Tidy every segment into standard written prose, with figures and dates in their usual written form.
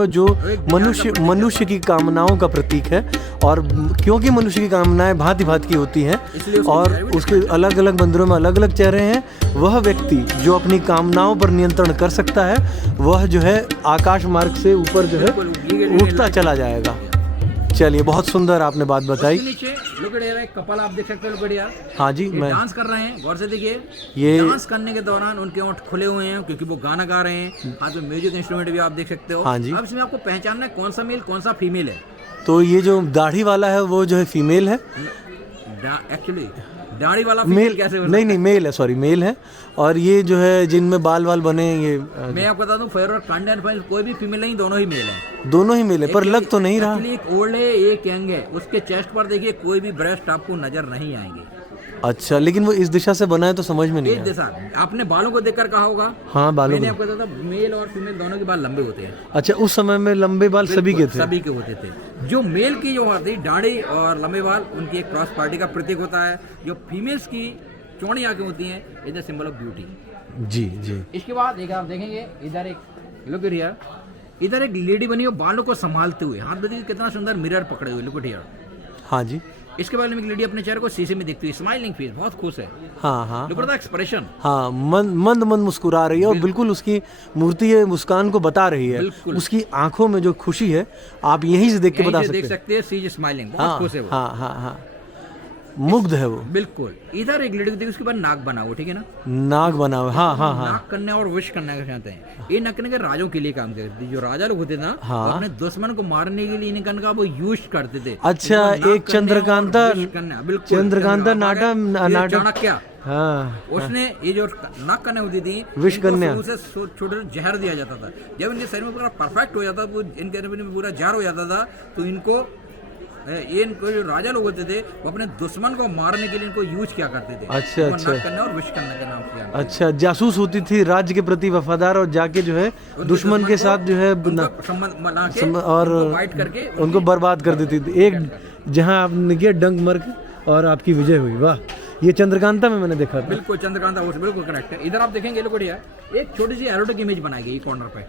जो मनुष्य की कामनाओं का प्रतीक है। और क्योंकि मनुष्य की कामनाएं भांति भांति की होती हैं और उसके अलग अलग मंदिरों में अलग अलग चेहरे हैं, वह व्यक्ति जो अपनी कामनाओं पर नियंत्रण कर सकता है वह जो है आकाश मार्ग से ऊपर जो है उठता चला जाएगा। चलिए, बहुत सुंदर आपने बात बताई। कपल आप देख सकते हो, हाँ जी, मैं डांस कर रहे हैं, गौर से देखिए। ये डांस करने के दौरान उनके होंठ खुले हुए हैं क्योंकि वो गाना गा रहे हैं। हाथ में म्यूजिक इंस्ट्रूमेंट भी आप देख सकते हो। हाँ जी। अब इसमें आपको पहचानना है कौन सा मेल कौन सा फीमेल है। तो ये जो दाढ़ी वाला है वो जो है फीमेल है। एक्चुअली दाढ़ी वाला मेल कैसे नहीं मेल है, सॉरी मेल है। और ये जो है जिनमें बाल बने ये मैं आपको बता दूं, फेयर और कांड एंड फाइल कोई भी फीमेल नहीं, दोनों ही मेल हैं। दोनों ही मेल है, पर लग तो नहीं रहा। एक ओल्ड है एक यंग है। उसके चेस्ट पर देखिए कोई भी ब्रेस्ट आपको नजर नहीं आएंगे। अच्छा, लेकिन वो इस दिशा से बना है तो समझ में नहीं इस दिशा, आपने बालों को देखकर कहा होगा। हाँ, बालों मैंने आपको बताया था मेल और फीमेल दोनों के बाल लंबे होते हैं। अच्छा, उस समय में लंबे बाल सभी के थे। सभी के होते थे। जो मेल की जो होती दाढ़ी और लंबे बाल उनकी एक क्रॉस पार्टी का प्रतीक होता है। जो फीमेल्स की चौड़ी आंखें होती हैं, is the symbol of beauty. जी जी। इसके बाद एक आप देखेंगे इधर एक लुक हियर, इधर एक लेडी बनी हो बालों को संभालते हुए, हाथ में देखिए कितना सुंदर मिरर पकड़े हुए, लुक हियर। हाँ जी। इसके बाद में एक लेडी अपने चेहरे को शीशे में देखती हुई, स्माइलिंग फेस, बहुत खुश है। हाँ हाँ लुक एट द एक्सप्रेशन। हाँ, मंद मुस्कुरा रही है और बिल्कुल उसकी मूर्ति है मुस्कान को बता रही है। उसकी आंखों में जो खुशी है आप यहीं से देख के बता सकते हैं। सी इज स्माइलिंग, बहुत खुश है वो। हाँ हाँ हाँ, मुग्ध है वो बिल्कुल। इधर एक लेडी को देखिए, उसके बाद नाक बना हुआ, ठीक है ना, नाक बना हुआ। हाँ हाँ हाँ, नाक करने और विश करना चाहते हैं। ये नाक करने के राजों के लिए काम करते थे। जो राजा लोग होते ना, हाँ, अपने दुश्मन को मारने के लिए इनका का वो यूज करते थे। अच्छा, एक चंद्रकांता नाटक चाणक्य, हाँ, उसने ये जो नाक करने होती थी, विश करने उसे छोटे जहर दिया जाता था। जब इनके शरीर में पूरा परफेक्ट हो जाता, इनके में पूरा जहर हो जाता था, तो इनको जो राजा लोग होते थे वो अपने दुश्मन को मारने के लिए इनको यूज किया करते थे। अच्छा अच्छा, नाक करने और विश करने का नाम किया। अच्छा, जासूस होती थी, राज्य के प्रति वफादार, और जाके जो है दुश्मन के साथ जो है और फाइट करके उनको बर्बाद कर देती थी। एक जहां आपने किया डंक मर और आपकी विजय हुई। वाह, ये चंद्रकांता में मैंने देखा था। बिल्कुल चंद्रकांता, वो बिल्कुल करेक्ट है। इधर आप देखेंगे लोग बढ़िया, एक छोटी सी एरोटिक इमेज बनाई गई कॉर्नर पे।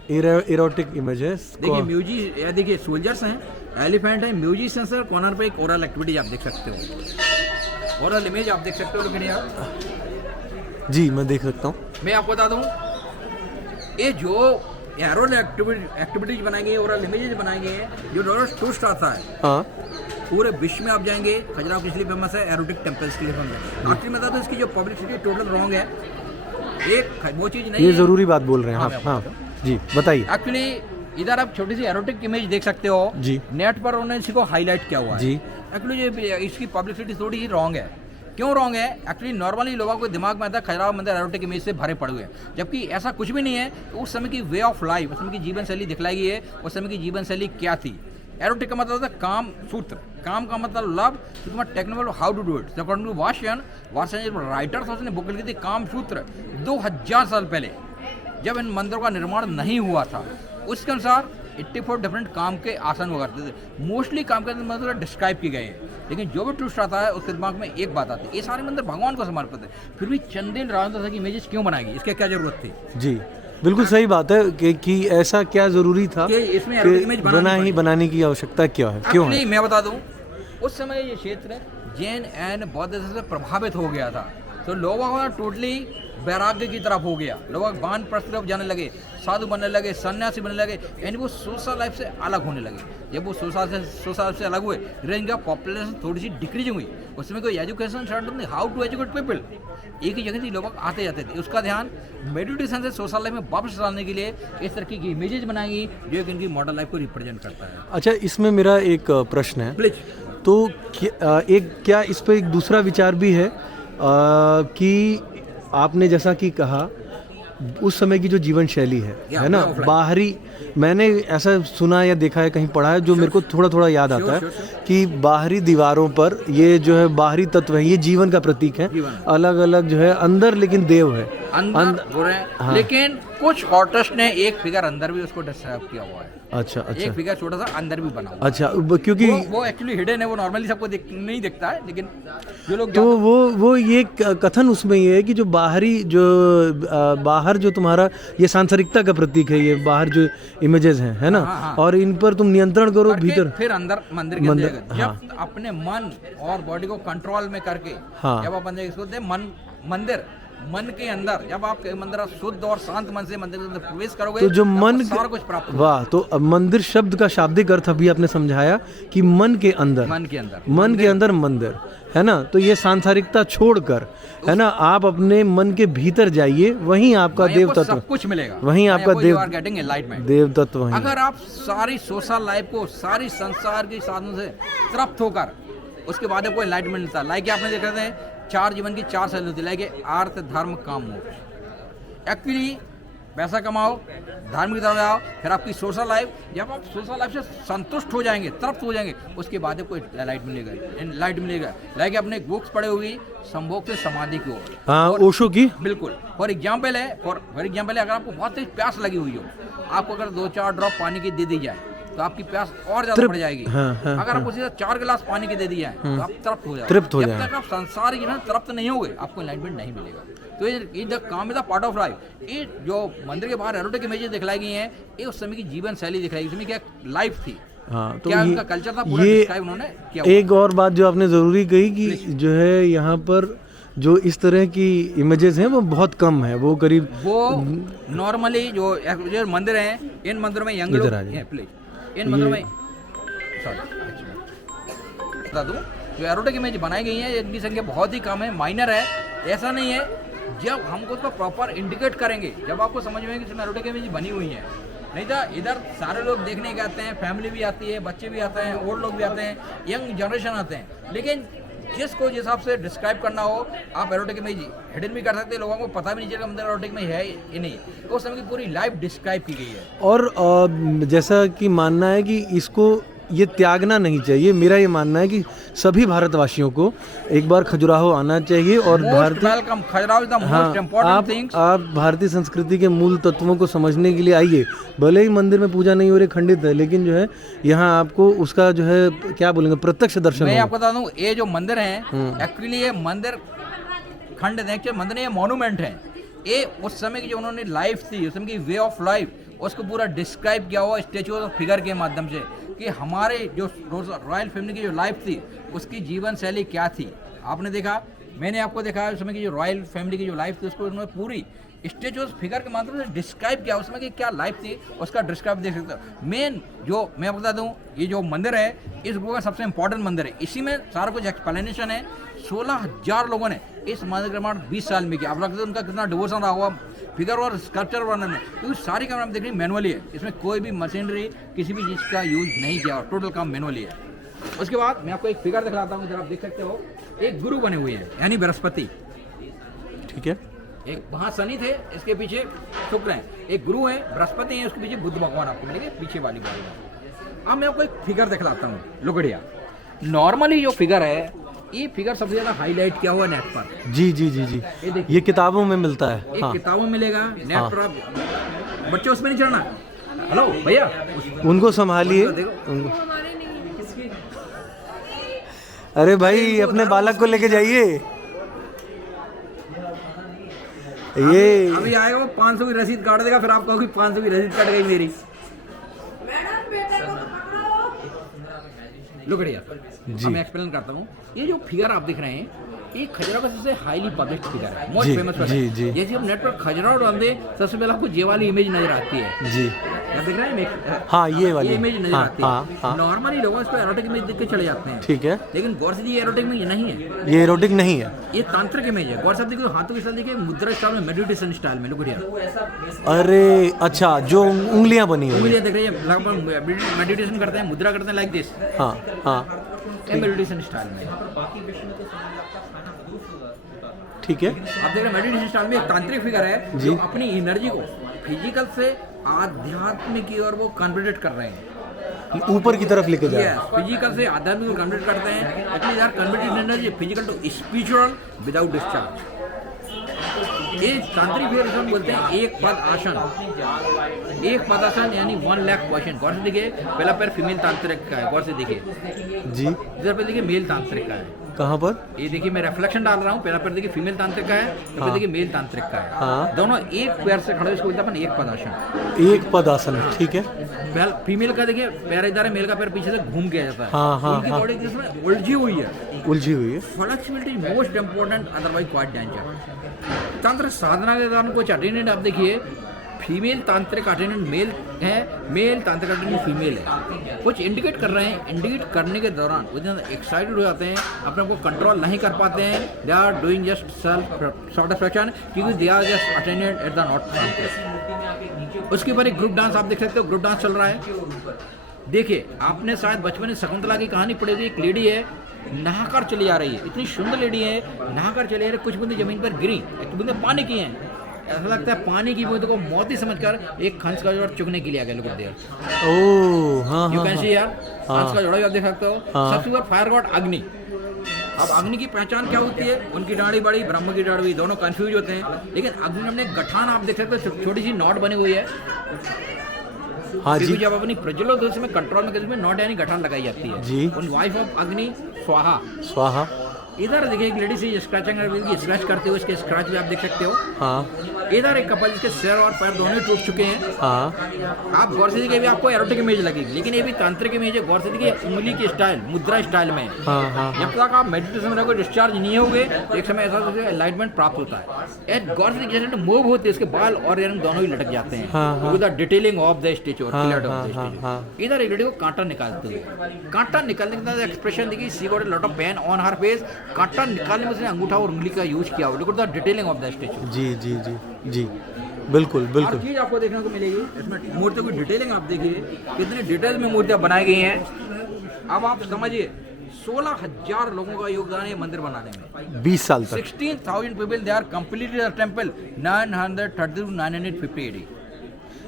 एरोटिक इमेज है। देखिए म्यूजिक, देखिए सोल्जर्स हैं, एलिफेंट है, म्यूजिशियंस है, कॉर्नर पे एक ओरल एक्टिविटीज आप देख सकते हो। ओरल इमेज आप देख सकते हो लोग बढ़िया। जी, मैं देख सकता हूँ। मैं आपको बता दूं, ये जो एरोल एक्टिविटीज बनाई गई, ओरल इमेजेस बनाई गई हैं, जो डॉलर टूस्ट आता है, हाँ, पूरे विश्व में आप जाएंगे, खजुराहो किस लिए फेमस है, एरोटिक टेम्पल्स के लिए फेमस है। एक्चुअली मैं बता दूं, इसकी जो पब्लिसिटी टोटल रॉन्ग है। एक वो चीज नहीं, ये जरूरी बात बोल रहे हैं। हाँ हाँ जी, बताइए। एक्चुअली इधर आप छोटी सी एरोटिक इमेज देख सकते हो जी, नेट पर उन्होंने इसी को हाईलाइट किया हुआ है जी। एक्चुअली इसकी पब्लिसिटी थोड़ी ही रॉन्ग है। क्यों रॉन्ग है? एक्चुअली नॉर्मली लोगों को दिमाग में आता है खजुराहो मंदिर एरोटिक इमेज से भरे पड़े हुए हैं, जबकि ऐसा कुछ भी नहीं है। तो उस समय की वे ऑफ लाइफ, उस समय की जीवन शैली दिखलाई गई है। उस समय की जीवन शैली क्या थी? एरोटिक का मतलब था काम सूत्र, काम का मतलब लव, तो तुम्हारा technical how to do it. According to वाशियन राइटर था, उसने बुक लिखी थी काम सूत्र 2000 साल पहले, जब इन मंदिरों का निर्माण नहीं हुआ था। उसके अनुसार 84 डिफरेंट काम के आसन हुआ करते थे। मोस्टली काम के मतलब डिस्क्राइब किए गए हैं, लेकिन जो भी ट्विस्ट आता है उसके दिमाग में एक बात आती है, ये सारे मंदिर भगवान को समर्पित है। फिर भी चंदेल राजेंद्र की इमेजेस क्यों बनाएगी? इसकी क्या जरूरत थी? जी, बिल्कुल सही बात है कि ऐसा क्या जरूरी था कि इसमें इमेज बनाने की आवश्यकता क्या है, क्यों है? मैं बता दूं, उस समय ये क्षेत्र जैन एंड बौद्ध से प्रभावित हो गया था, तो लोगों का टोटली वैराग्य की तरफ हो गया। लोग वानप्रस्थ की तरफ जाने लगे, साधु बनने लगे, सन्यासी बनने लगे, यानी वो सोशल लाइफ से अलग होने लगे। जब वो सोशल लाइफ से अलग हुए, इनका पॉपुलेशन थोड़ी सी डिक्रीज हुई। उसमें कोई एजुकेशन स्टार्ट नहीं, हाउ टू एजुकेट पीपल। एक ही जगह थी, लोग आते जाते थे। उसका ध्यान मेडिटेशन से सोशल लाइफ में वापस डालने के लिए इस तरह की इमेजेस बनाएंगी जो इनकी मॉडर्न लाइफ को रिप्रेजेंट करता है। अच्छा, इसमें मेरा एक प्रश्न है प्लीज। तो क्या इस पर एक दूसरा विचार भी है कि आपने जैसा कि कहा उस समय की जो जीवन शैली है ना, बाहरी, मैंने ऐसा सुना या देखा है, कहीं पढ़ा है, जो मेरे को थोड़ा थोड़ा याद आता है कि बाहरी दीवारों पर ये जो है बाहरी तत्व है, ये जीवन का प्रतीक है। अलग अलग जो है अंदर, लेकिन देव है अंदर। हाँ। लेकिन कुछ आर्टिस्ट ने एक फिगर अंदर भी उसको डिस्क्राइब किया हुआ है। अच्छा अच्छा एक फिगर छोटा सा अंदर भी बना हुआ अच्छा, क्योंकि वो एक्चुअली हिडन है, वो नॉर्मली सबको नहीं दिखता है, लेकिन जो लोग तो वो ये कथन उसमें ये है कि जो बाहरी जो बाहर जो तुम्हारा ये सांसारिकता का प्रतीक है, ये बाहर जो इमेजेस हैं, है ना, और इन पर तुम नियंत्रण करो भीतर, फिर अंदर मंदिर के अंदर जब अपने मन और बॉडी को कंट्रोल में करके जब आप अंदर इसको मंदिर मन के अंदर जब आप मंदिर शुद्ध और शांत मन से मंदिर के अंदर प्रवेश करोगे तो जो मन सारा कुछ प्राप्त। वाह, तो अब मंदिर शब्द का शाब्दिक अर्थ अभी आपने समझाया कि मन के अंदर मंदिर है ना, तो ये सांसारिकता छोड़कर, है ना, आप अपने मन के भीतर जाइए, वहीं आपका देव तत्व सब कुछ मिलेगा, वहीं आपका देव तत्व वहीं। अगर आप सारी सोशल लाइफ को सारी संसार के साधनों से तृप्त होकर उसके बाद कोई एनलाइटमेंट मिलता है, लाइक आपने देखा था 4 जीवन की 4 शैली होती है, लाइक अर्थ धर्म काम मोक्ष। एक्चुअली पैसा कमाओ, धार्मिक तरफ जाओ, फिर आपकी सोशल लाइफ, जब आप सोशल लाइफ से संतुष्ट हो जाएंगे, तृप्त हो जाएंगे, उसके बाद कोई लाइट मिलेगा। लाइक अपने बुक्स पढ़े हुई संभोग से समाधि की ओर, हाँ, ओशो की, बिल्कुल। फॉर एग्जाम्पल है अगर आपको बहुत तेज प्यास लगी हुई हो, आपको अगर 2-4 ड्रॉप पानी की दे दी जाए तो आपकी प्यास और ज्यादा बढ़ जाएगी। अगर आपको सीधा 4 गिलास पानी के दे दिया है तो आप तृप्त हो जाएंगे। जब तक आप संसार की तृप्त नहीं होंगे, आपको एनलाइटमेंट नहीं मिलेगा। तो ये द काम is the part of life. ये जो मंदिर के बाहर एरोटिक इमेजेस दिखलाई गई हैं, ये उस समय की जीवन शैली दिखलाई गई, उसमें क्या लाइफ थी, हाँ, तो क्या उनका कल्चर था, पूरा डिस्क्राइब उन्होंने किया। एक और बात जो आपने जरूरी कही कि जो है यहाँ पर जो इस तरह की इमेजेस हैं वो बहुत कम है, वो करीब नॉर्मली जो मंदिर हैं, इन मंदिरों में यंग लोग हैं, प्लीज इन मंदिरों में बता दूं जो एरोटिक इमेज बनाई गई है इनकी संख्या बहुत ही कम है, माइनर है। ऐसा नहीं है, जब हमको उसको प्रॉपर इंडिकेट करेंगे, जब आपको समझ में कि इसमें एरोटिक इमेज बनी हुई है, नहीं तो इधर सारे लोग देखने के आते हैं, फैमिली भी आती है, बच्चे भी आते हैं, ओल्ड लोग भी आते हैं, यंग जनरेशन आते हैं, लेकिन जिसको जिस हिसाब से डिस्क्राइब करना हो आप एरोटिक इमेज हिडन भी कर सकते हैं, लोगों को पता भी नहीं चलेगा अंदर एरोटिक में है ये नहीं, तो उस समय की पूरी लाइफ डिस्क्राइब की गई है। और जैसा कि मानना है कि इसको ये त्यागना नहीं चाहिए, मेरा ये मानना है कि सभी भारतवासियों को एक बार खजुराहो आना चाहिए और आप भारतीय संस्कृति के मूल तत्वों को समझने के लिए आइए। भले ही मंदिर में पूजा नहीं हो रही, खंडित है, लेकिन जो है यहाँ आपको उसका जो है क्या बोलेंगे प्रत्यक्ष दर्शन। मैं आपको बता दूं, ये जो मंदिर है एक्चुअली ये मंदिर खंडित है, एक्चुअली मंदिर ये मॉन्यूमेंट है। ये उस समय की जो उन्होंने लाइफ थी, उस समय की वे ऑफ लाइफ, उसको पूरा डिस्क्राइब किया हुआ स्टेचू ऑफ फिगर के माध्यम से कि हमारे जो रॉयल फैमिली की जो लाइफ थी उसकी जीवन शैली क्या थी। आपने देखा, मैंने आपको देखा उस समय की जो रॉयल फैमिली की जो लाइफ थी उसको उन्होंने पूरी स्टेचू ऑफ फिगर के माध्यम से डिस्क्राइब किया, उसमें कि क्या लाइफ थी उसका डिस्क्राइब देख सकते हो। मेन जो मैं बता दूं, ये जो मंदिर है इस गुफा का सबसे इंपॉर्टेंट मंदिर है, इसी में सारा कुछ एक्सप्लेनेशन है। 16,000 लोगों ने इस मंदिर का निर्माण 20 साल में किया। आप लगता है उनका कितना डिवोशन रहा हुआ फिगर और स्कल्पचर बनाने में, क्योंकि सारी काम आप देख रही मैनुअली है, इसमें कोई भी मशीनरी किसी भी चीज़ का यूज नहीं किया, टोटल काम मैनुअली है। उसके बाद मैं आपको एक फिगर दिखलाता हूँ, जरा आप देख सकते हो, एक गुरु बने हुए हैं यानी बृहस्पति, ठीक है, एक वहाँ शनि थे, इसके पीछे शुक्र हैं, एक गुरु है बृहस्पति है, उसके पीछे बुद्ध भगवान आपको मिलेंगे पीछे वाली बात। अब मैं आपको एक फिगर दिखलाता हूँ, लुगड़िया। नॉर्मली जो फिगर है ये फिगर सबसे ज्यादा हाईलाइट किया हुआ नेट पर। जी जी जी जी, ये किताबों में मिलता है, हाँ। किताबों में मिलेगा, नेट पर आप बच्चे उसमें नहीं चढ़ना। हेलो भैया, उनको संभालिए। अरे भाई अपने बालक को लेके जाइए। ये अभी आएगा वो 500 की रसीद काट देगा, फिर आप कहोगे 500 की रसीद कट गई मेरी। लुगड़िया मैं एक्सप्लेन करता हूँ। ये जो फिगर आप दिख रहे हैं ये खजुराहो का सबसे हाईली पब्लिश फिगर है, मोस्ट फेमस फिगर है। जैसे हम नेट पर खजुराहो डालते हैं सबसे पहले आपको ये वाली इमेज नजर आती है जी, आप देख रहे हैं, हाँ ये वाली इमेज नजर आती है। नॉर्मली लोग इसको एरोटिक इमेज देख के चले जाते हैं, ठीक है, लेकिन गौर से ये एरोटिक इमेज नहीं है, ये एरोटिक नहीं है, ये तांत्रिक इमेज है। गौर से देखो हाथों के साथ देखिए मुद्रा स्टाइल में, मेडिटेशन स्टाइल में। लुगड़िया, अरे अच्छा, जो उंगलियां बनी हुई, उंगलियां देख रही है, लगभग मेडिटेशन करते हैं, मुद्रा करते हैं लाइक दिस, हाँ हाँ, मेडिटेशन स्टाइल में, ठीक है। आप देख रहे हैं मेडिटेशन स्टाइल में एक तांत्रिक फिगर है जो अपनी एनर्जी को फिजिकल से आध्यात्मिक की ओर वो कन्वर्ट कर रहे हैं, ऊपर की तरफ लेके जाए, फिजिकल से आध्यात्मिक को कन्वर्ट करते हैं। एक्चुअली यार converted energy physical to spiritual without discharge. ये तांत्रिक वेयर हम बोलते हैं एक पद आसन। एक पद आसन यानी 1 लाख क्वेश्चन। गौर से देखिए, पहला पैर फीमेल तांत्रिक का है, गौर से देखिए जी। इधर पे देखिए मेल तांत्रिक का है। कहाँ पर? ये देखिए मैं रिफ्लेक्शन डाल रहा हूँ, पहला पैर देखिए फीमेल तांत्रिक का है, तो हाँ। देखिए मेल तांत्रिक का है। हाँ। दोनों एक पैर से खड़े, इसको बोलते हैं अपन एक पदासन। एक पदासन, ठीक है। फीमेल का देखिए पैर इधर है, मेल का पैर पीछे से घूम के जाता है। हाँ, हाँ, उनकी हाँ। बॉडी जिसमें उलझी हुई है, उलझी हुई है। Flexibility most important, otherwise quite danger. तंत्र साधना के दौरान कुछ अटेंडेंट आप देखिए, फीमेल तांत्रिक अटेंडेंट मेल है, मेल तांत्रिक अटेंडेंट फीमेल है। कुछ इंडिकेट कर रहे हैं, इंडिकेट करने के दौरान वो एक्साइटेड हो जाते हैं, अपने को कंट्रोल नहीं कर पाते हैं। They are doing just self satisfaction, क्योंकि they are just attendant at the not tantric. उसके ऊपर एक ग्रुप डांस आप देख सकते हो, ग्रुप डांस चल रहा है। देखिए, आपने शायद बचपन में शकुंतला की कहानी पढ़ी होगी। एक लेडी है, नहाकर चली आ रही है, इतनी सुंदर लेडी है, नहाकर चली आ रही है, कुछ बूंदे जमीन पर गिरी, एक बूंदे पानी की हैं। ऐसा लगता है पानी की बूंद को मौत ही समझकर एक हंस का जोड़ा चुगने के लिए आ गया। लोग देर ओह, हाँ यू हाँ कैन सी यार, हंस का जोड़ा भी आप देख सकते हो। हाँ। सबसे ऊपर फायर गॉड अग्नि। अब अग्नि की पहचान क्या होती है? उनकी डाढ़ी बड़ी, ब्रह्म की डाढ़ी, दोनों कंफ्यूज होते हैं। लेकिन अग्नि में अपने गठान आप देख सकते हो, छोटी सी नॉट बनी हुई है। हाँ जी जब अपनी प्रज्वलोदय में कंट्रोल में में नॉट यानी गठान लगाई जाती है जी। उन वाइफ ऑफ अग्नि स्वाहा। स्वाहा। इधर देखिए एक लेडी से स्क्रैचिंग स्क्रैच करते हुए, इसके स्क्रैच भी आप देख सकते हो। हाँ। इधर एक कपल जिसके सिर और पैर दोनों ही टूट चुके हैं। हाँ। आप गौर से देखिए, भी आपको एरोटिक इमेज लगेगी, लेकिन ये भी तांत्रिक इमेज है। गौर से देखिए, उंगली की स्टाइल, मुद्रा स्टाइल में। हाँ हाँ जब तक आप मेडिटेशन में रहोगे, डिस्चार्ज नहीं होगे, एक समय ऐसा एनलाइटमेंट प्राप्त होता है। एट गौर से देखिए, मूव होते हैं, इसके बाल और रंग दोनों ही लटक जाते हैं। हाँ, हाँ। With the detailing of the statue और हाँ, क्लियर ऑफ हाँ, द हाँ, स्टेचू। हाँ। इधर एक लेडी को कांटा निकालते हुए, कांटा निकालने के बाद एक्सप्रेशन देखिए, she got a lot of pain on her face. कांटा निकालने में उसने अंगूठा और उंगली का यूज किया। Look at the detailing of the statue. जी जी जी जी, बिल्कुल हर बिल्कुल। चीज आपको देखने को मिलेगी इसमें। मूर्तियों की डिटेलिंग आप देखिए, कितनी डिटेल में मूर्तियां बनाई गई हैं। अब आप समझिए, 16,000 लोगों का योगदान है मंदिर बनाने में। 20 साल तक। 16,000 people they are completed the temple 930 to 950 AD।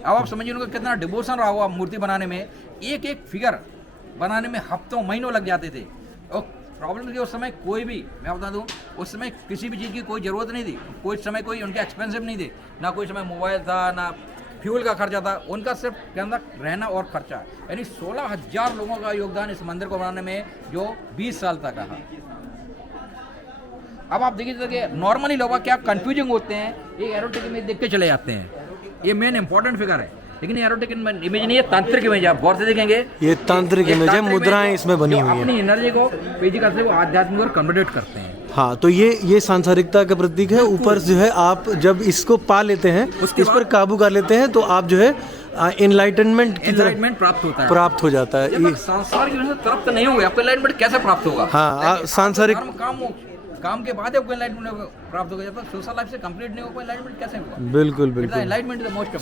अब आप समझिए उनका कितना डिवोशन रहा होगा मूर्ति बनाने में। एक एक फिगर बनाने में हफ्तों महीनों लग जाते थे। और प्रॉब्लम थी उस समय, कोई भी मैं बता दूं, उस समय किसी भी चीज़ की कोई ज़रूरत नहीं थी। कोई समय कोई उनके एक्सपेंसिव नहीं थे, ना कोई समय मोबाइल था, ना फ्यूल का खर्चा था। उनका सिर्फ के अंदर रहना और खर्चा। यानी 16,000 लोगों का योगदान इस मंदिर को बनाने में, जो 20 साल तक रहा। अब आप देखिए, नॉर्मली लोग क्या कंफ्यूजिंग होते हैं, एक एरोटिक इमेज देख के चले जाते हैं। ये मेन इंपॉर्टेंट फिगर है, लेकिन एरोटिक इमेज नहीं है, तांत्रिक इमेज है। आप गौर से देखेंगे, ये तांत्रिक इमेज है, मुद्राएं इसमें बनी हुई अपनी है। एनर्जी को फिजिकल से वो आध्यात्मिक और कन्वर्ट करते हैं। हाँ, तो ये सांसारिकता का प्रतीक है। ऊपर जो है, आप जब इसको पा लेते हैं, इस पर काबू कर लेते हैं, तो आप जो है एनलाइटनमेंट की तरफ प्राप्त होता है, प्राप्त हो जाता है। जब संसार की वजह से तृप्त नहीं होंगे, आपको एनलाइटमेंट कैसे प्राप्त होगा? हाँ, सांसारिक काम के बाद आपको एनलाइटमेंट प्राप्त होगा। जब तक सोशल लाइफ से कंप्लीट नहीं होगा, एनलाइटमेंट कैसे होगा? बिल्कुल बिल्कुल। Enlightenment is the most.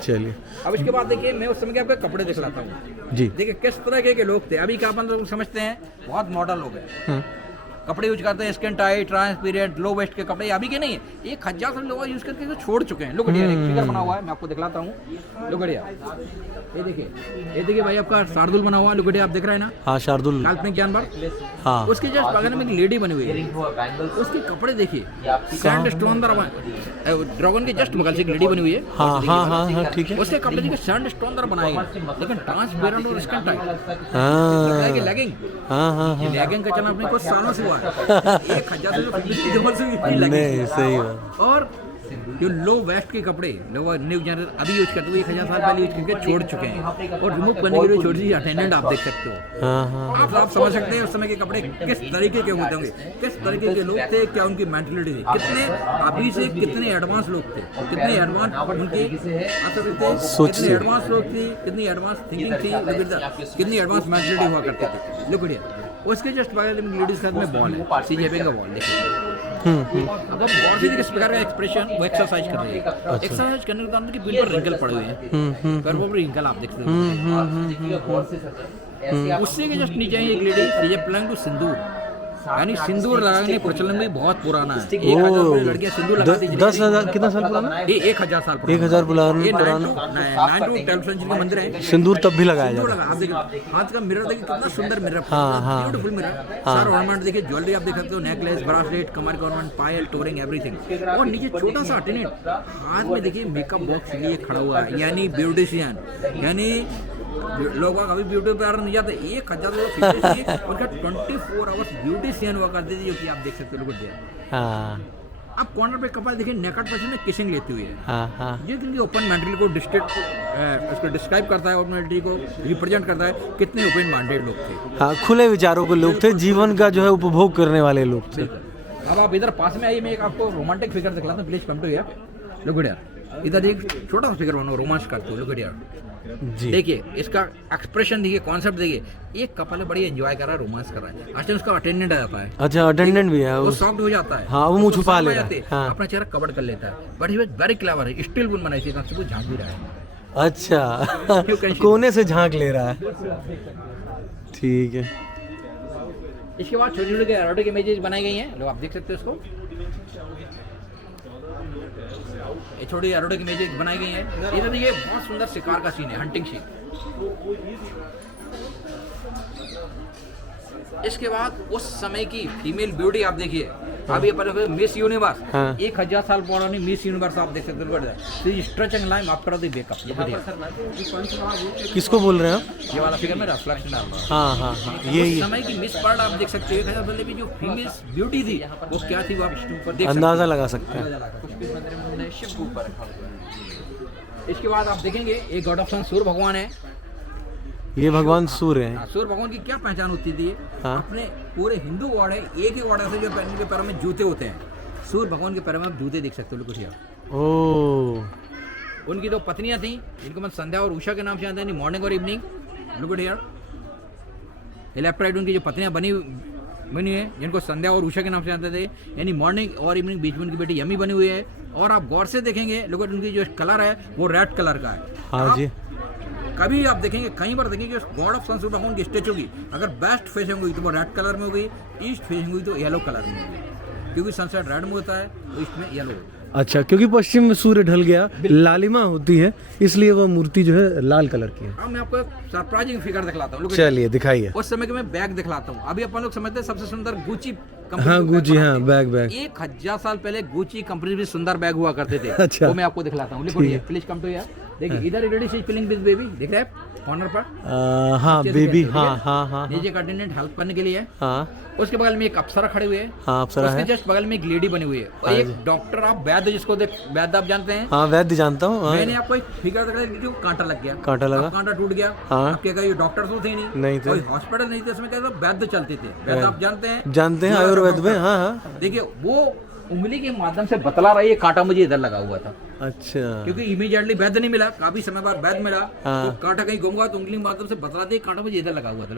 चलिए। अब इसके बाद देखिए, मैं उस समय के आपके कपड़े दिखलाता हूँ जी। देखिए किस तरह के लोग थे। अभी क्या अपन लोग समझते हैं, बहुत मॉडर्न लोग हैं, कपड़े यूज करते हैं, skin tight, transparent, low waist के कपड़े। अभी के नहीं है, 1,000 से लोग यूज करके तो छोड़ चुके हैं। लो बढ़िया, एक फिगर बना हुआ है, मैं आपको दिखलाता हूँ। लो बढ़िया, ये देखिए भाई, आपका शार्दुल बना हुआ है। लो बढ़िया, आप देख रहे हैं ना? हाँ, शार्दुल। काल्पनिक जानवर। हाँ। उसके जस्ट बगल में एक लेडी बनी हुई है, उसके कपड़े देखिए, सैंड स्टोन ड्रैगन के जस्ट बगल से एक लेडी बनी हुई है। हाँ हाँ हाँ हाँ, ठीक है। उसके कपड़े देखिए सैंड स्टोन द्वारा बनाए गए, लेकिन ट्रांसपेरेंट और स्किन टाइट। हाँ लेगिंग, हाँ हाँ हाँ। लेगिंग का चलन अपने कुछ सालों से हुआ है। 1,000 से नहीं, सही बात। और जो लो वेस्ट के कपड़े लोग न्यू जनरेशन अभी यूज करते हुए 1,000 साल पहले यूज करके छोड़ चुके हैं, और रिमूव करने के लिए छोटी सी अटेंडेंट आप देख सकते हो। हाँ हाँ। आप समझ सकते हैं उस समय के कपड़े किस तरीके के होते होंगे, किस तरीके के लोग थे, क्या उनकी मेंटलिटी थी, कितने अभी से कितने एडवांस लोग थे, कितने एडवांस उनकी कितने एडवांस लोग थी, कितनी एडवांस थिंकिंग थी, कितनी एडवांस मेंटलिटी हुआ करते थे। लुक बढ़िया, उसके जस्ट बगल में लेडीज के हाथ में बॉल है, सीजेपी का बॉल देखिए। अब गौर से किस प्रकार का एक्सप्रेशन, वो एक्सरसाइज कर रही है। एक्सरसाइज करने के बाद उनकी पीठ पर रिंकल पड़े हुए हैं, पैर पर रिंकल आप देख सकते हो। उससे के जस्ट नीचे एक lady, she is applying to sindoor. यानी सिंदूर लगाने का प्रचलन भी बहुत पुराना है। 1000 लड़कियां सिंदूर लगाती हैं। 10,000 कितना साल पुराना? ये 1000 साल पुराना। 1000 पुराना। 9 to 12 सेंचुरी का मंदिर है। सिंदूर तब भी लगाया सिंदूर जाता लगा, आप देखिए हाथ का मिरर देखिए कितना सुंदर मिरर, हाँ। Beautiful mirror. सारा ऑर्नामेंट देखिए, ज्वेलरी आप देख सकते हो, नेकलेस, ब्रासलेट, कमर का ऑर्नामेंट, पायल, टोरिंग, एवरीथिंग। और नीचे छोटा सा अटेंडेंट हाथ में देखिए मेकअप बॉक्स लिए खड़ा हुआ है, यानी ब्यूटिशियन। यानी लोग अभी ब्यूटी पार्लर नहीं जाते, 1000 उनका 24 आवर्स ब्यूटिशियन हुआ करती थी, जो कि आप देख सकते हो। हाँ अब कॉर्नर पे कपल देखिए नेकेड पर्सन में किसिंग लेती हुई है। हाँ ये क्योंकि ओपन माइंडेड को उसको डिस्क्राइब करता है, ओपन माइंडेड को रिप्रेजेंट करता है, कितने ओपन माइंडेड लोग थे। हाँ, खुले विचारों के लोग थे, जीवन का जो है उपभोग करने वाले लोग थे। अब आप इधर पास में आइए, मैं एक आपको रोमांटिक फिगर दिखलाता हूँ। Please come to here, look at here. इधर एक छोटा सा फिगर बनो, रोमांस करते हो, लुक एट हियर। देखिए इसका एक्सप्रेशन देखिए, कॉन्सेप्ट देखिए। एक कपल है, बड़ी एंजॉय कर रहा है, रोमांस कर रहा है। अच्छा, उसका अटेंडेंट आ जाता है। अच्छा, अटेंडेंट भी है, वो शॉक्ड हो जाता है। हाँ, वो मुंह छुपा ले रहा है, हाँ। अपना चेहरा कवर कर लेता है। But he was very clever है, स्टिल गुड बनाई थी, सबको झांक भी रहा है। अच्छा कोने से झांक ले रहा है, ठीक है। इसके बाद छोटे छोटे एरोटिक इमेजेस बनाई गई हैं, लोग आप देख सकते हो इसको। ये छोटी एरोटिक इमेजेस बनाई गई हैं। इधर देखिए बहुत सुंदर शिकार का सीन है, हंटिंग सीन। इसके बाद उस समय की फीमेल ब्यूटी आप देखिए। अभी अपन मिस यूनिवर्स, 1000 साल पुरानी मिस यूनिवर्स आप देख सकते हो। Stretching line after the makeup, किसको बोल रहे हैं आप? ये वाला फिगर में रिफ्लेक्शन डाल रहा है। हाँ, ये उस समय की मिस वर्ल्ड आप देख सकते हो। 1000 पहले भी जो फीमेल ब्यूटी थी वो क्या थी, वो आप देख अंदाजा लगा सकते हैं। इसके बाद आप देखेंगे एक गॉड ऑफ सन सूर्य भगवान है। ये भगवान सूर्य हैं। सूर्य भगवान की क्या पहचान होती थी? हाँ। अपने पूरे हिंदू गॉड है, एक ही गॉड ऐसे जो इनके पैरों में जूते होते हैं। सूर्य भगवान के पैरों में आप जूते देख सकते हो, कुछ ओह। उनकी दो पत्नियां थी, इनको मैं संध्या और उषा के नाम से जानते हैं, मॉर्निंग और evening. Look at here, left right उनकी जो पत्नियां बनी हुई है, जिनको संध्या और उषा के नाम से जानते थे, यानी मॉर्निंग और इवनिंग। बीच में उनकी बेटी यमी बनी हुई है। और आप गौर से देखेंगे, लुक एट उनकी जो कलर है वो रेड कलर का है। हाँ जी। कभी आप देखेंगे, कई बार देखेंगे गॉड ऑफ सन सूर्य भगवान की स्टेचू की अगर वेस्ट फेसिंग हुई तो वो रेड कलर में होगी, ईस्ट फेसिंग हुई तो येलो कलर में होगी, क्योंकि सनसेट रेड में होता है तो ईस्ट में येलो होता है। अच्छा, क्योंकि पश्चिम में सूर्य ढल गया, लालिमा होती है, इसलिए वह मूर्ति जो है लाल कलर की है। अब मैं आपको सरप्राइजिंग फिगर दिखलाता हूँ। चलिए दिखाइए। उस समय के मैं बैग दिखलाता हूँ। अभी अपन लोग समझते हैं सबसे सुंदर गुची हाँ, गुची, हाँ, बैग 1000 साल पहले गुची कंपनी में सुंदर बैग हुआ करते थे। अच्छा, वो मैं आपको दिखलाता हूँ। Please come to here. देखिए इधर lady she feeling with baby, दिख रहा है कॉर्नर पर? हाँ, बेबी, हाँ। नीचे का अटेंडेंट हेल्प करने के लिए। हाँ। उसके बगल में एक अप्सरा खड़े हुए हैं। हाँ, अप्सरा है। उसके जस्ट बगल में एक लेडी बनी हुई है। और एक डॉक्टर, आप वैद्य जिसको वैद्य आप जानते हैं? हाँ, वैद्य जानता हूँ। मैंने आपको एक फिगर दिखाया, कांटा लग गया। कांटा लगा, कांटा टूट गया। हाँ। आप क्या कहा, ये डॉक्टर तो थे नहीं थे, हॉस्पिटल नहीं थे, उसमें क्या वैद्य चलते थे। वैद्य आप जानते हैं आयुर्वेद में। हाँ। देखिए वो उंगली के माध्यम से बतला रहा है, ये कांटा मुझे इधर लगा हुआ था। अच्छा, क्योंकि इमीडिएटली वैद्य नहीं मिला, काफी समय बाद वैद्य मिला। तो कांटा कहीं घूमगा तो उंगली के माध्यम से बतला दे, कांटा मुझे इधर लगा हुआ था।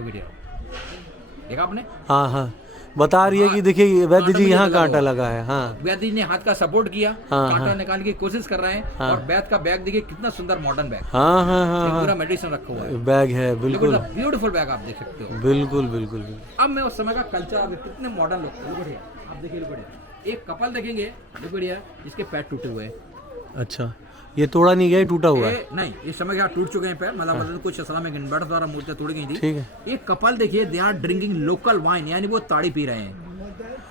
देखा आपने? हाँ, बता रही है कि देखिए वैद्य जी यहाँ कांटा लगा है। हाँ, वैद्य जी ने हाथ का सपोर्ट किया, कांटा निकालने की कोशिश कर रहे हैं। और वैद्य का बैग देखिए कितना सुंदर मॉडर्न बैग। हाँ, पूरा मेडिसिन रखा हुआ है, बैग है, बिल्कुल ब्यूटीफुल बैग आप देख सकते हो। बिल्कुल। अब मैं उस समय का कल्चर, कितने मॉडर्न लोग थे, आप देखिए। एक कपल देखेंगे, जिसके पैर टूटे हुए हैं। अच्छा, ये तोड़ा नहीं गया, टूटा हुआ है? नहीं, इस समय क्या टूट चुके हैं पैर, मतलब कुछ इस्लामिक इन्वर्टर द्वारा मूर्तियां तोड़ी गई थी। ठीक है। एक कपल देखिए, they are drinking local wine, यानी वो ताड़ी पी रहे हैं।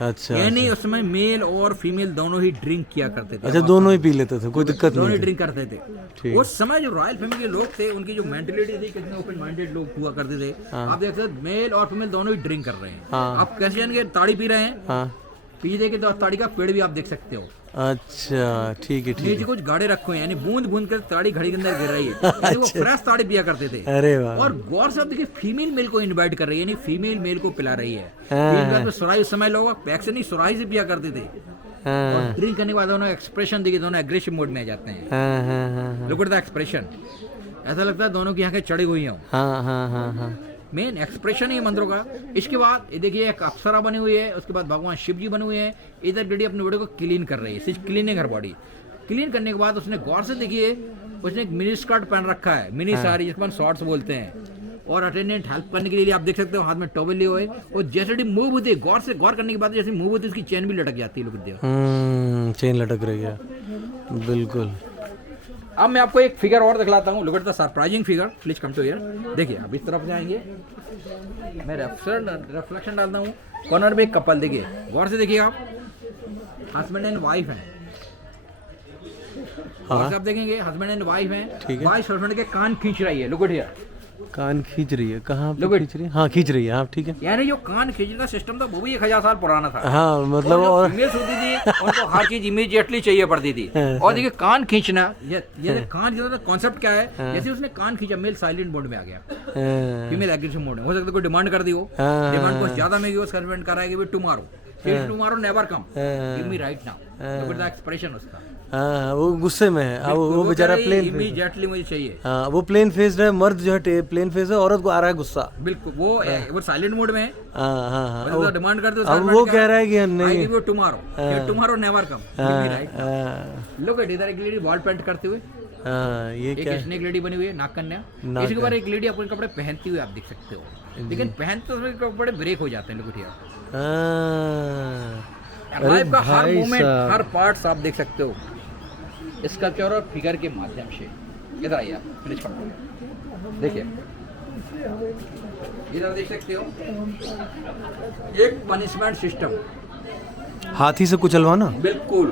अच्छा, यानी उस समय मेल और फीमेल दोनों ही ड्रिंक किया करते थे। अच्छा, दोनों ही पी लेते थे, कोई दिक्कत नहीं, दोनों ही ड्रिंक करते थे। उस समय जो रॉयल फैमिली के लोग थे, उनकी जो मेंटेलिटी थी, कितने ओपन माइंडेड लोग हुआ करते थे। आप देख सकते मेल और फीमेल दोनों ही ड्रिंक कर रहे हैं। आप कैसे जानेंगे? ताड़ी पी रहे हैं, पीछे के ताड़ी का पेड़ भी आप देख सकते हो। अच्छा, ठीक है। नीचे कुछ गाड़े रखे हुए हैं, यानी बूंद बूंद कर ताड़ी घड़ी के अंदर गिर रही है। यानी वो फ्रेश ताड़ी पिया करते थे। अरे वाह। और गौर से आप देखिए, फीमेल मेल को इनवाइट कर रही है, यानी फीमेल मेल को पिला रही है। फीमेल में सुराही, उस समय लोग पैक से नहीं, सुराही से पिया करते थे। और ड्रिंक करने के बाद दोनों एक्सप्रेशन देखिए, दोनों एग्रेसिव मोड में आ जाते हैं। लुक एट द एक्सप्रेशन, ऐसा लगता है दोनों की आंखें चढ़ी हुई हों। मेन एक्सप्रेशन ही मंत्रों का। इसके बाद ये देखिए एक अप्सरा बनी हुई है, उसके बाद भगवान शिव जी बने हुए हैं। इधर लेडी अपने बॉडी को क्लीन कर रही है, सिर्फ क्लीनिंग हर बॉडी। क्लीन करने के बाद उसने गौर से देखिए, उसने एक मिनी स्कर्ट पहन रखा है, मिनी साड़ी, जिसको हम शॉर्ट्स बोलते हैं। और अटेंडेंट हेल्प करने के लिए आप देख सकते हो हाथ में टॉवल लिए हुए, और जैसे मूव होती है गौर करने के बाद जैसे मूव होती है उसकी चेन भी लटक जाती है। लोग चेन लटक रही है बिल्कुल। अब मैं आपको एक फिगर और दिखलाता हूँ, look at the surprising figure, please come to here. देखिए अब इस तरफ जाएंगे, मैं रिफ्लेक्शन डालता हूँ, कॉर्नर पे एक कपल, देखिए गौर से देखिए आप, हस्बैंड एंड वाइफ हैं। हाँ। आप देखेंगे हस्बैंड एंड वाइफ हैं, वाइफ हस्बैंड के कान खींच रही है, लुक एट हियर, कान खींच रही है, कहाँ पे खींच रही है? हाँ खींच रही है, हाँ ठीक है। यानी जो कान खींचने का सिस्टम था वो भी 1000 साल पुराना था। हाँ मतलब और फीमेल्स होती थी उनको हर चीज इमीडिएटली चाहिए पड़ती थी। और देखिए कान खींचना, ये कान का कॉन्सेप्ट क्या है, जैसे उसने कान खींचा, मेल साइलेंट मोड में आ गया, फीमेल एग्रेसिव मोड में। हो सकता है कोई डिमांड कर दी हो, डिमांड कुछ ज्यादा में वो हस्बैंड कर रहा है कि tomorrow never come, give me right now, look at the expression उसका। हाँ वो गुस्से में है, अब वो बेचारा प्लेन इमीडिएटली मुझे चाहिए। हाँ वो प्लेन फेस्ड है, मर्द जो है प्लेन फेस है, औरत को आ रहा है गुस्सा। बिल्कुल वो साइलेंट मोड में है। हाँ हाँ हाँ डिमांड कर दो, अब वो कह रहा है कि नहीं, टुमारो नेवर कम, लोग इधर एक लेडी वॉल पेंट करते हुए, ये एक क्या स्नेक लेडी बनी हुई है, नाग कन्या। इसके बाद एक लेडी अपने कपड़े पहनती हुई आप देख सकते हो, लेकिन पहनते उसके कपड़े ब्रेक हो जाते हैं। लोग लाइफ का हर मोमेंट, हर पार्ट्स आप देख सकते हो स्कल्पचर और फिगर के माध्यम से। इधर आइए आप, फिनिश करते देखिए, इधर देख सकते हो एक पनिशमेंट सिस्टम, हाथी से कुचलवाना। बिल्कुल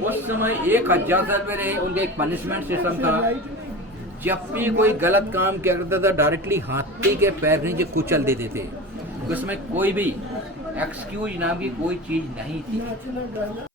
उस समय 1000 साल पहले उनका एक पनिशमेंट सिस्टम था। जब भी कोई गलत काम किया करता था डायरेक्टली हाथी के पैर नीचे कुचल देते थे। उसमें कोई भी एक्सक्यूज नाम की कोई चीज नहीं थी।